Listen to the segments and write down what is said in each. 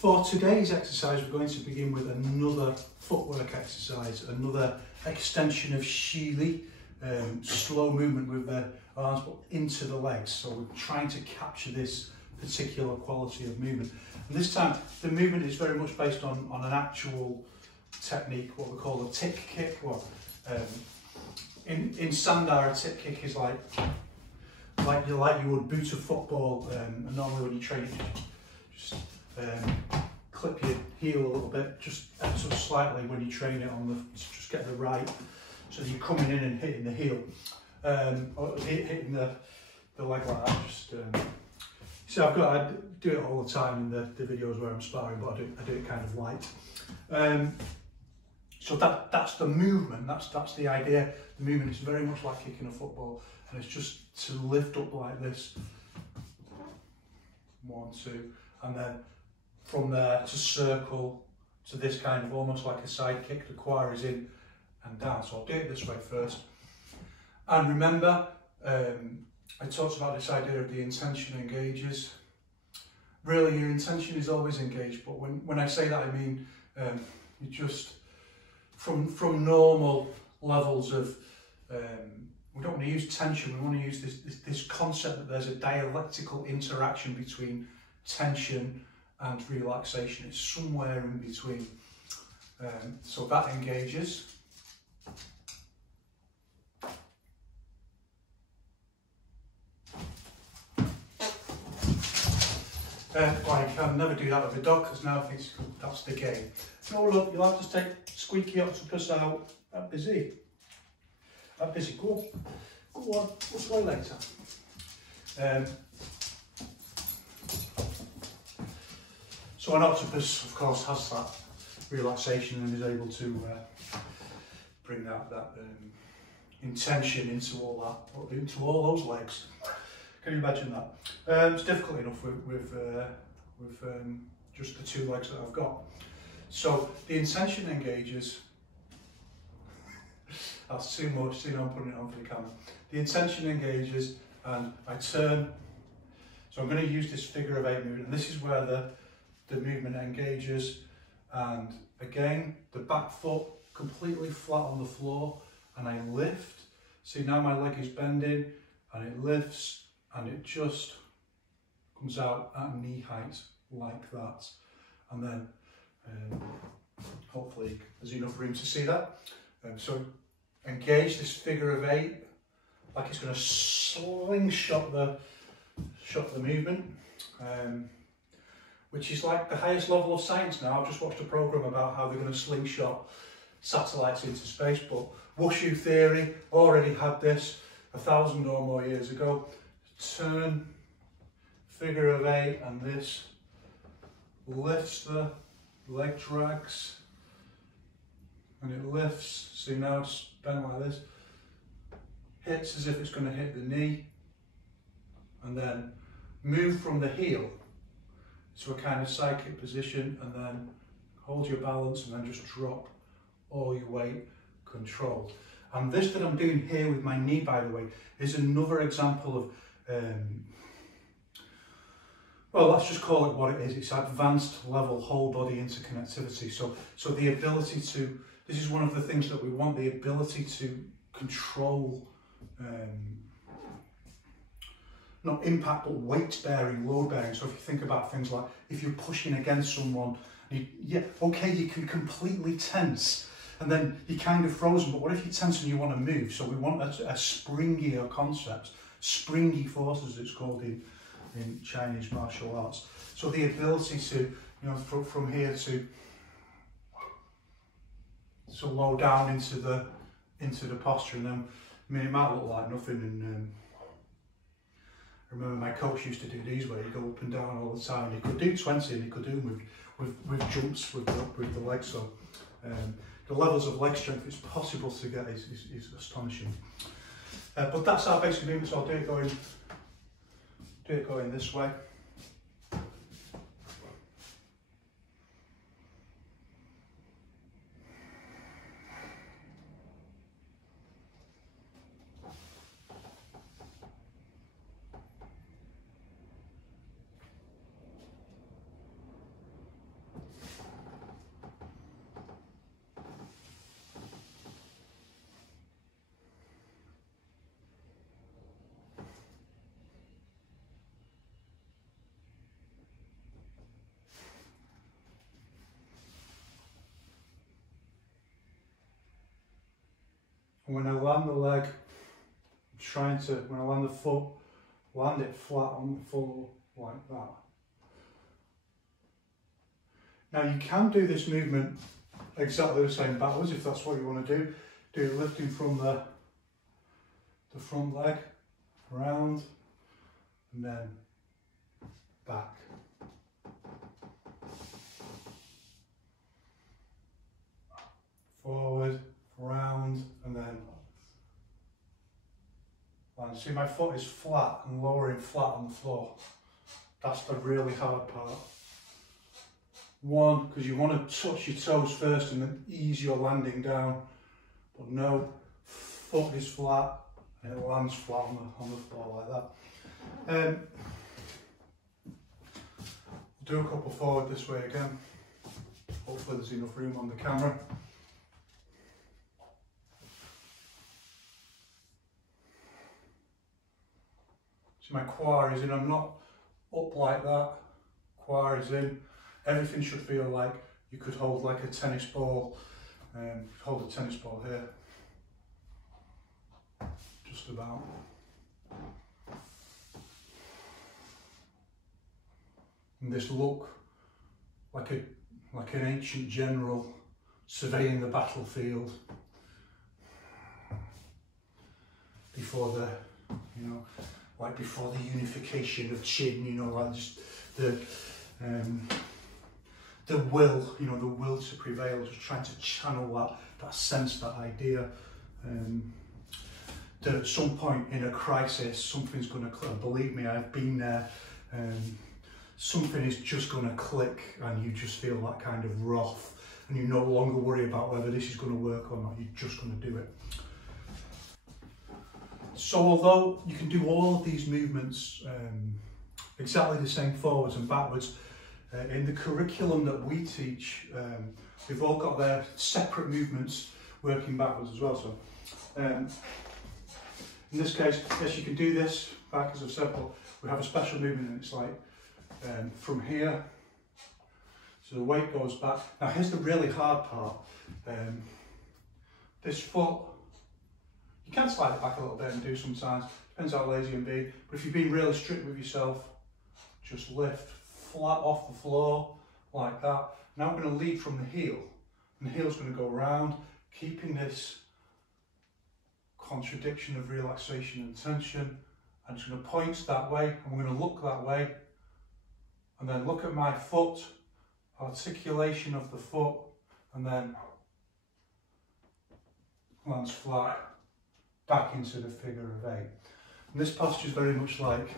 For today's exercise, we're going to begin with another footwork exercise, another extension of Shili, slow movement with the arms but into the legs. So we're trying to capture this particular quality of movement. And this time, the movement is very much based on an actual technique, what we call a tick kick. Well, in Sandar, a tick kick is like you would boot a football, and normally when you train it, just clip your heel a little bit, just ever so slightly when you train it on the, just get the right, so that you're coming in and hitting the heel, or hitting the leg like that. Just so I do it all the time in the videos where I'm sparring, but I do it kind of light. So that's the movement. That's the idea. The movement is very much like kicking a football, and it's just to lift up like this. 1, 2, and then from there to circle to this kind of almost like a side kick. The choir is in and down. So I'll do it this way first. And remember, I talked about this idea of the intention engages. Really, your intention is always engaged, but when I say that, I mean you just from normal levels of we don't want to use tension. We want to use this concept that there's a dialectical interaction between tension and relaxation. It's somewhere in between. So that engages. Well, you can never do that with a dog because now that's the game. No, look, you'll have to take Squeaky Octopus out. That busy. That busy. Go on. We'll play later. So an octopus, of course, has that relaxation and is able to bring that intention into all those legs. Can you imagine that? It's difficult enough with just the 2 legs that I've got. So the intention engages. That's too much. See, now I'm putting it on for the camera. The intention engages, and I turn. So I'm going to use this figure of 8 movement, and this is where the movement engages. And again, the back foot completely flat on the floor, and I lift. See, now my leg is bending, and it lifts, and it just comes out at knee height like that. And then hopefully there's enough room to see that. So engage this figure of 8 like it's going to slingshot the movement, which is like the highest level of science now. I've just watched a program about how they're going to slingshot satellites into space, but Wushu theory already had this 1,000 or more years ago. Turn, figure of 8, and this lifts, the leg drags, and it lifts. See, now it's bent like this, hits as if it's going to hit the knee, and then move from the heel to a kind of side kick position, and then hold your balance, and then just drop all your weight, controlled. And this that I'm doing here with my knee, by the way, is another example of well, let's just call it what it is. It's advanced level whole body interconnectivity. So the ability to, this is one of the things that we want, the ability to control, not impact, but weight bearing, load bearing. So if you think about things like, if you're pushing against someone, yeah, okay, you can completely tense and then you're kind of frozen, but what if you tense and you want to move? So we want a springier concept, springy forces it's called in Chinese martial arts. So the ability to, you know, from here to low down into the posture, and then, I mean, it might look like nothing, and I remember my coach used to do these where you go up and down all the time. You could do 20 and you could do them with jumps with the legs. So the levels of leg strength it's possible to get is astonishing. But that's our basic movement, so I'll do it going this way. And when I land the leg, I'm trying to, when I land the foot, land it flat on the floor like that. Now you can do this movement exactly the same backwards if that's what you want to do. Do it lifting from the front leg, round, and then back. Forward, round, and then land. See, my foot is flat and lowering flat on the floor. That's the really hard part. One, because you want to touch your toes first and then ease your landing down. But no, foot is flat and it lands flat on the floor like that. Do a couple forward this way again. Hopefully there's enough room on the camera. See, my quad is in, I'm not up like that. Quad is in. Everything should feel like you could hold like a tennis ball. Hold a tennis ball here. Just about. And this look like an ancient general surveying the battlefield before the, you know, like before the unification of Qin, you know, like just the will, you know, the will to prevail, just trying to channel that sense, that idea. That at some point in a crisis, something's going to click. Believe me, I've been there. Something is just going to click and you just feel that kind of wrath and you no longer worry about whether this is going to work or not, you're just going to do it. So although you can do all of these movements exactly the same forwards and backwards, in the curriculum that we teach, they've all got their separate movements working backwards as well. So in this case, yes, you can do this back as I've said, but we have a special movement and it's like from here, so the weight goes back. Now here's the really hard part. This foot, you can slide it back a little bit and do sometimes, depends how lazy you be, but if you're being really strict with yourself, just lift flat off the floor like that. Now I'm going to lead from the heel, and the heel's going to go around, keeping this contradiction of relaxation and tension. I'm just going to point that way, and we're going to look that way, and then look at my foot, articulation of the foot, and then lands flat, back into the figure of 8. And this posture is very much like,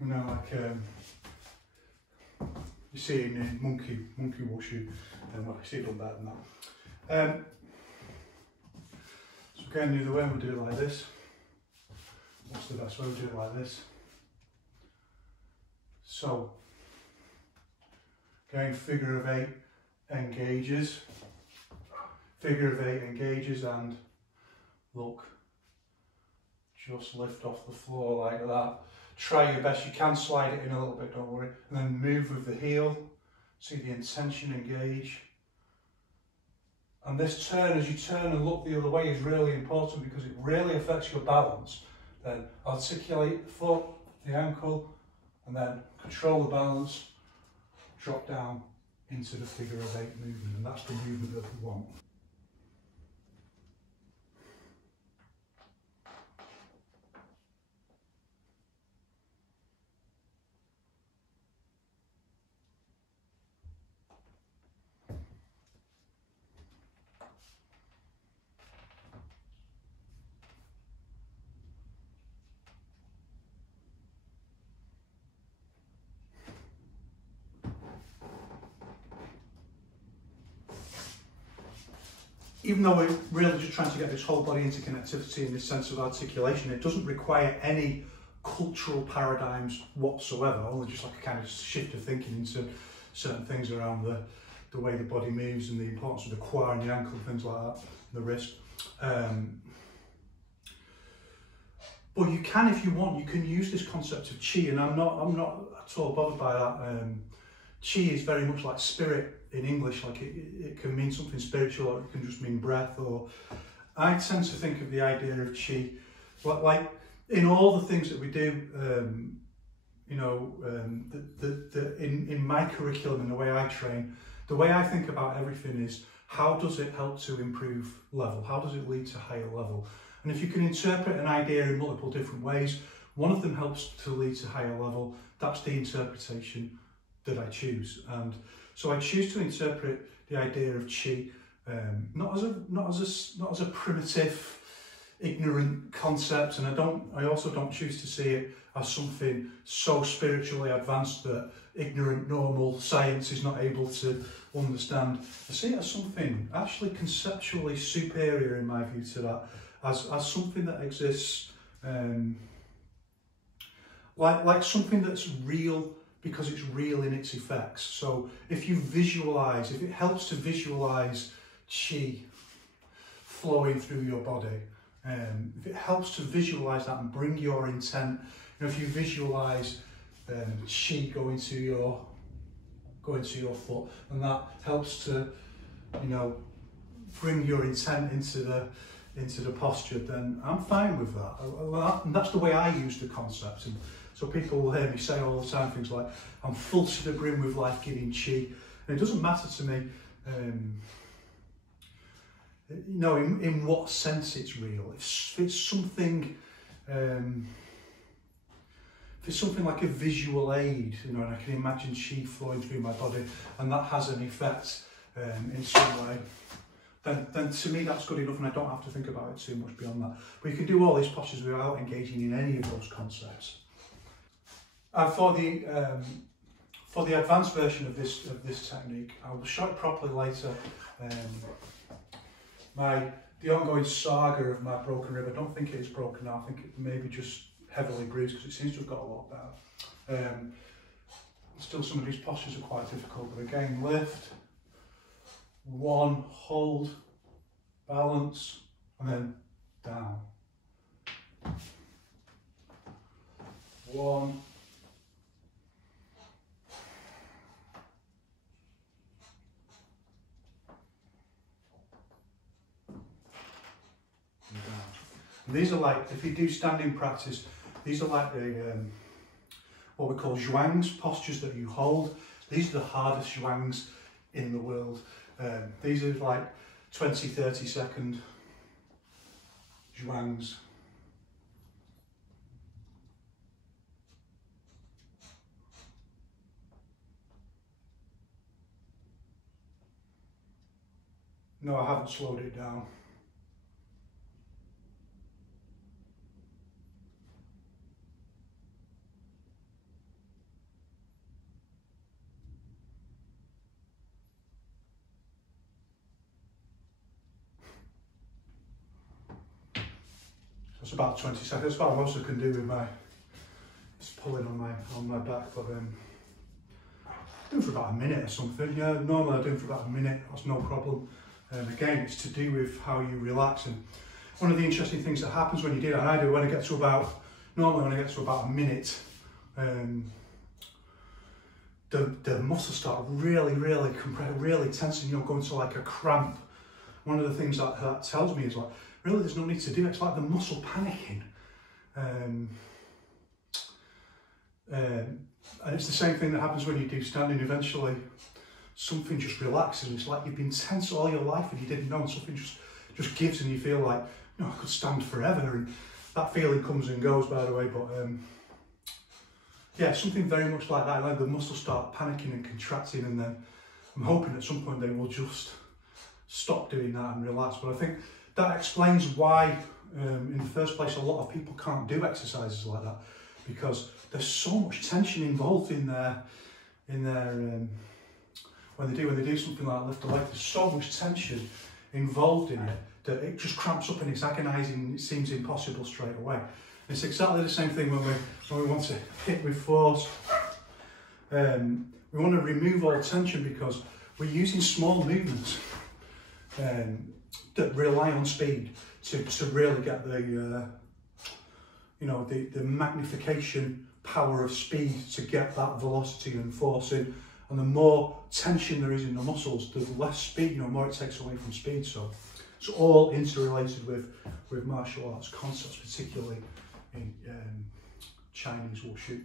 you know, like you see in monkey wushu, well, I see it done better than that. So again, the other way, we'll do it like this. What's the best way? We'll do it like this. So, again, figure of 8 engages. Figure of 8 engages and look, just lift off the floor like that. Try your best, you can slide it in a little bit, don't worry. And then move with the heel, see the intention engage. And this turn, as you turn and look the other way, is really important because it really affects your balance. Then articulate the foot, the ankle, and then control the balance, drop down into the figure of 8 movement. And that's the movement that we want. Even though we're really just trying to get this whole body interconnectivity and this sense of articulation, it doesn't require any cultural paradigms whatsoever, only just like a kind of shift of thinking into certain things around the way the body moves and the importance of the quad and the ankle, things like that, the wrist. But you can, if you want, you can use this concept of chi, and I'm not at all bothered by that. Qi is very much like spirit in English, like it can mean something spiritual, or it can just mean breath. Or I tend to think of the idea of Qi like in all the things that we do, you know, in my curriculum and the way I train, the way I think about everything is, how does it help to improve level? How does it lead to higher level? And if you can interpret an idea in multiple different ways, one of them helps to lead to higher level. That's the interpretation that I choose. And so I choose to interpret the idea of Qi not as a primitive, ignorant concept, and I also don't choose to see it as something so spiritually advanced that ignorant normal science is not able to understand. I see it as something actually conceptually superior, in my view, to that, as something that exists, like something that's real because it's real in its effects. So if you visualize, if it helps to visualize Qi flowing through your body, if it helps to visualize that and bring your intent, you know, if you visualize Qi going to your foot, and that helps to, you know, bring your intent into the posture, then I'm fine with that. And that's the way I use the concept. And so people will hear me say all the time things like, I'm full to the brim with life-giving Qi. And it doesn't matter to me, you know, in what sense it's real. If it's something, if it's something like a visual aid, you know, and I can imagine Qi flowing through my body, and that has an effect in some way, then to me that's good enough, and I don't have to think about it too much beyond that. But you can do all these postures without engaging in any of those concepts. And for the advanced version of this technique, I will show it properly later. The ongoing saga of my broken rib, I don't think it is broken now. I think it may be just heavily bruised, because it seems to have got a lot better. Still, some of these postures are quite difficult, but again, lift, one, hold, balance, and then down. One, and down. And these are like, if you do standing practice, these are like the what we call zhuangs, postures that you hold. These are the hardest zhuangs in the world. These are like 20, 30 second zhuangs. No, I haven't slowed it down. It's about 20 seconds. That's about most I can do with my, it's pulling on my back, but I do for about a minute or something. Yeah, normally I do for about a minute. That's no problem. Again, it's to do with how you relax. And one of the interesting things that happens when you do that, and I do when I get to about, normally when I get to about a minute, the muscles start really tensing, you know, going to like a cramp. One of the things that tells me is like, really, there's no need to do it. It's like the muscle panicking. And it's the same thing that happens when you do standing. Eventually, something just relaxes. It's like you've been tense all your life and you didn't know, and something just gives, and you feel like, you know, I could stand forever. And that feeling comes and goes, by the way. But yeah, something very much like that. Like the muscles start panicking and contracting, and then I'm hoping at some point they will just stop doing that and relax. But I think that explains why, in the first place, a lot of people can't do exercises like that, because there's so much tension involved in their when they do something like lift a leg. There's so much tension involved in it that it just cramps up and it's agonising. It seems impossible straight away. It's exactly the same thing when we want to hit with force. We want to remove all tension because we're using small movements that rely on speed to really get the you know, the magnification power of speed to get that velocity and force in. And the more tension there is in the muscles, the less speed, more it takes away from speed. So it's all interrelated with martial arts concepts, particularly in Chinese wushu.